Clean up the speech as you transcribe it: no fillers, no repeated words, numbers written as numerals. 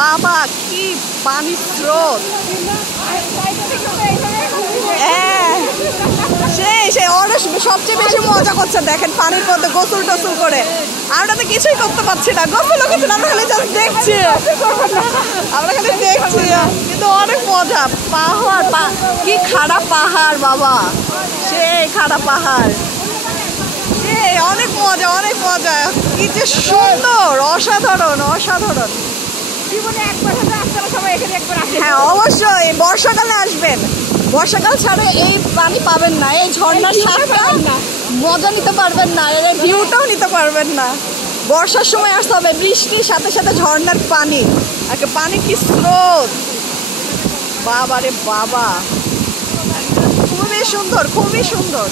বাবা কি পানির স্রোত! সেই অনেক সবচেয়ে বেশি মজা করছে দেখেন পানির মধ্যে গোসল টোসল করে। আমরা তো কিছুই করতে পারছি না, গোসলও করছি না, আমরা খালি জাস্ট দেখছি, আমরা খালি দেখছি, কিন্তু অনেক মজা। পাহাড় কি খাড়া পাহাড় বাবা, সেই খাড়া পাহাড়, অনেক মজা অনেক মজা। কি যে সুন্দর, অসাধারণ অসাধারণ। হ্যাঁ অবশ্যই বর্ষাকালে আসবেন, বর্ষাকাল ছাড়া এই পানি পাবেন না, এই ঝর্ণার স্বাদটা মজা নিতে পারবেন না, এর ভিউটাও নিতে পারবেন না। বর্ষার সময় আসতে হবে, বৃষ্টির সাথে সাথে ঝর্ণার পানি, পানি কি স্রোত বাবা রে বাবা, খুবই সুন্দর খুবই সুন্দর।